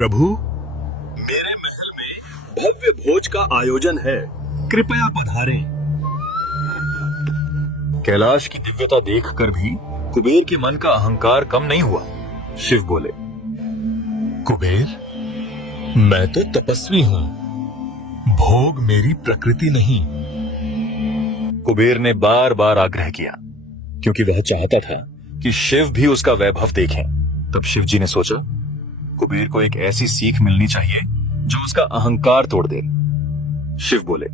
प्रभु, मेरे महल में भव्य भोज का आयोजन है, कृपया पधारें। कैलाश की दिव्यता देखकर भी कुबेर के मन का अहंकार कम नहीं हुआ। शिव बोले, कुबेर, मैं तो तपस्वी हूं, भोग मेरी प्रकृति नहीं। कुबेर ने बार बार आग्रह किया, क्योंकि वह चाहता था कि शिव भी उसका वैभव देखें। तब शिव जी ने सोचा, कुबेर को एक ऐसी सीख मिलनी चाहिए जो उसका अहंकार तोड़ दे। शिव बोले,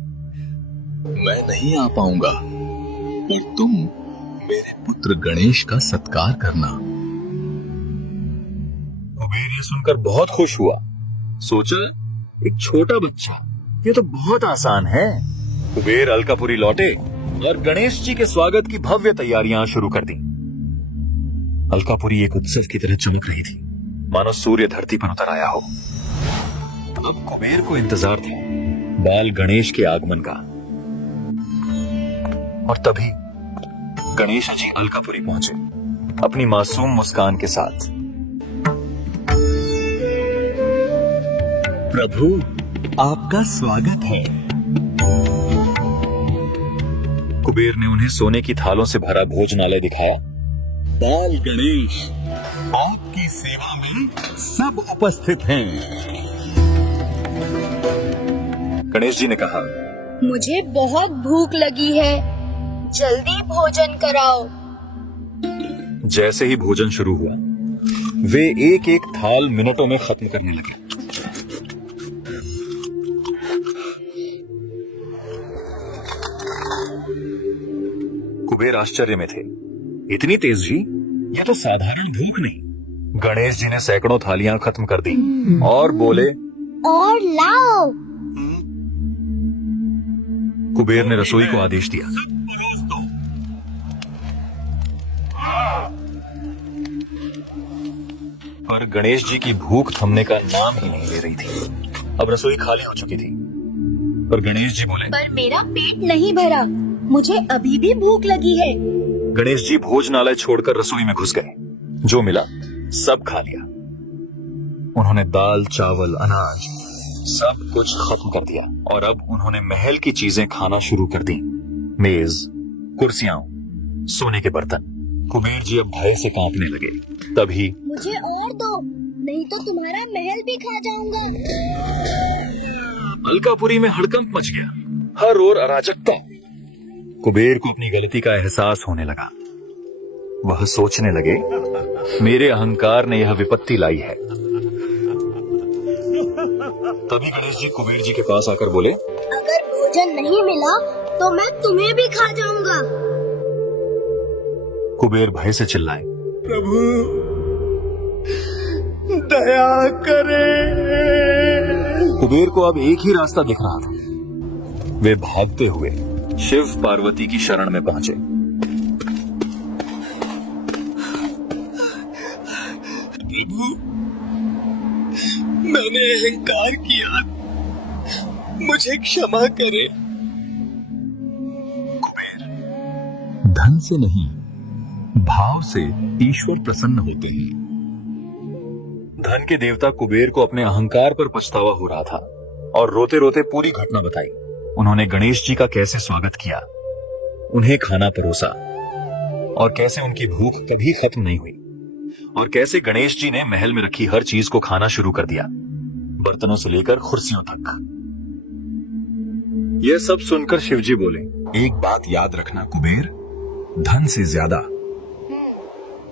मैं नहीं आ पाऊंगा, पर तुम मेरे पुत्र गणेश का सत्कार करना। कुबेर ये सुनकर बहुत खुश हुआ। सोचा, एक छोटा बच्चा, ये तो बहुत आसान है। कुबेर अलकापुरी लौटे और गणेश जी के स्वागत की भव्य तैयारियां शुरू कर दी। अलकापुरी एक उत्सव की तरह चमक रही थी, मानो सूर्य धरती पर उतर आया हो। अब कुबेर को इंतजार था बाल गणेश के आगमन का। और तभी गणेश जी अलकापुरी पहुंचे, अपनी मासूम मुस्कान के साथ। प्रभु, आपका स्वागत है। कुबेर ने उन्हें सोने की थालों से भरा भोजनालय दिखाया। बाल गणेश, आपकी सेवा में सब उपस्थित हैं। गणेश जी ने कहा, मुझे बहुत भूख लगी है, जल्दी भोजन कराओ। जैसे ही भोजन शुरू हुआ, वे एक एक थाल मिनटों में खत्म करने लगे। कुबेर आश्चर्य में थे, इतनी तेजी? यह तो साधारण भूख नहीं। गणेश जी ने सैकड़ों थालियां खत्म कर दी और बोले, और लाओ। कुबेर ने रसोई को आदेश दिया, पर गणेश जी की भूख थमने का नाम ही नहीं ले रही थी। अब रसोई खाली हो चुकी थी, पर गणेश जी बोले, पर मेरा पेट नहीं भरा, मुझे अभी भी भूख लगी है। गणेश जी भोजनालय छोड़कर रसोई में घुस गए। जो मिला सब खा लिया। उन्होंने दाल, चावल, अनाज सब कुछ खत्म कर दिया और अब उन्होंने महल की चीजें खाना शुरू कर दी। मेज, कुर्सियां, सोने के बर्तन। कुबेर जी अब भय से कांपने लगे। तभी, मुझे और दो, नहीं तो तुम्हारा महल भी खा जाऊंगा। अलकापुरी में हड़कंप मच गया, हर ओर अराजकता। कुबेर को अपनी गलती का एहसास होने लगा। वह सोचने लगे, मेरे अहंकार ने यह विपत्ति लाई है। तभी गणेश जी कुबेर जी के पास आकर बोले, अगर भोजन नहीं मिला तो मैं तुम्हें भी खा जाऊंगा। कुबेर भय से चिल्लाए, प्रभु, दया करें। कुबेर को अब एक ही रास्ता दिख रहा था। वे भागते हुए शिव पार्वती की शरण में पहुंचे। प्रभु, मैंने अहंकार किया, मुझे क्षमा करें। कुबेर, धन से नहीं, भाव से ईश्वर प्रसन्न होते हैं। धन के देवता कुबेर को अपने अहंकार पर पछतावा हो रहा था और रोते रोते पूरी घटना बताई। उन्होंने गणेश जी का कैसे स्वागत किया, उन्हें खाना परोसा और कैसे उनकी भूख कभी खत्म नहीं हुई, और कैसे गणेश जी ने महल में रखी हर चीज को खाना शुरू कर दिया, बर्तनों से लेकर कुर्सियों तक। यह सब सुनकर शिवजी बोले, एक बात याद रखना कुबेर, धन से ज्यादा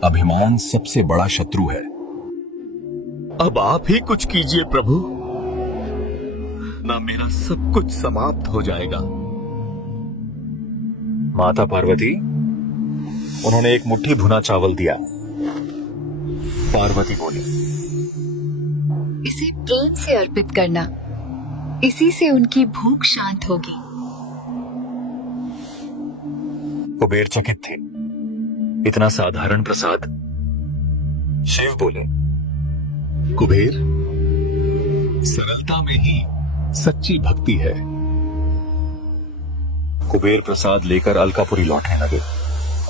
अभिमान सबसे बड़ा शत्रु है। अब आप ही कुछ कीजिए प्रभु, ना मेरा सब कुछ समाप्त हो जाएगा। माता पार्वती, उन्होंने एक मुट्ठी भुना चावल दिया। पार्वती बोली, इसे प्रेम से अर्पित करना, इसी से उनकी भूख शांत होगी। कुबेर चकित थे, इतना साधारण प्रसाद। शिव बोले, कुबेर, सरलता में ही सच्ची भक्ति है। कुबेर प्रसाद लेकर अलकापुरी लौटने लगे।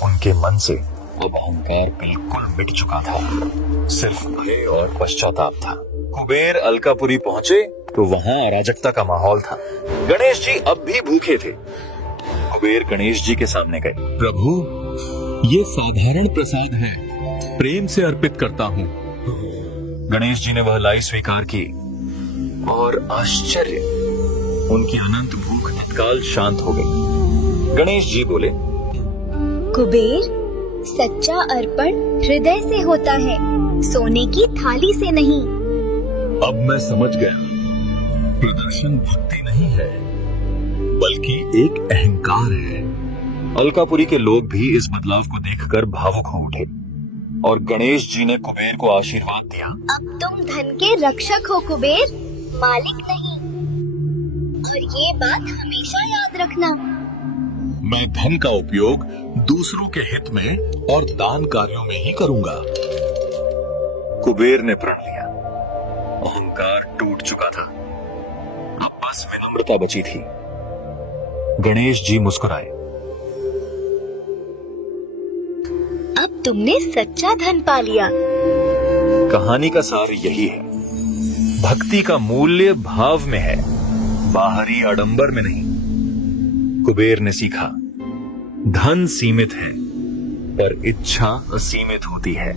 उनके मन से अब अहंकार बिल्कुल मिट चुका था, सिर्फ भय और पश्चाताप था। कुबेर अलकापुरी पहुंचे तो वहां अराजकता का माहौल था। गणेश जी अब भी भूखे थे। कुबेर गणेश जी के सामने गए। प्रभु, ये साधारण प्रसाद है, प्रेम से अर्पित करता हूँ। गणेश जी ने वह लाई स्वीकार की और आश्चर्य, उनकी अनंत भूख तत्काल शांत हो गई। गणेश जी बोले, कुबेर, सच्चा अर्पण हृदय से होता है, सोने की थाली से नहीं। अब मैं समझ गया, प्रदर्शन भक्ति नहीं है, बल्कि एक अहंकार है। अलकापुरी के लोग भी इस बदलाव को देखकर भावुक हो उठे और गणेश जी ने कुबेर को आशीर्वाद दिया। अब तुम धन के रक्षक हो कुबेर, मालिक नहीं। और ये बात हमेशा याद रखना। मैं धन का उपयोग दूसरों के हित में और दान कार्यों में ही करूंगा। कुबेर ने प्रण लिया। अहंकार टूट चुका था, अब बस विनम्रता बची थी। गणेश जी मुस्कुराए। अब तुमने सच्चा धन पा लिया। कहानी का सार यही है, भक्ति का मूल्य भाव में है, बाहरी आडंबर में नहीं। कुबेर ने सीखा, धन सीमित है पर इच्छा असीमित होती है।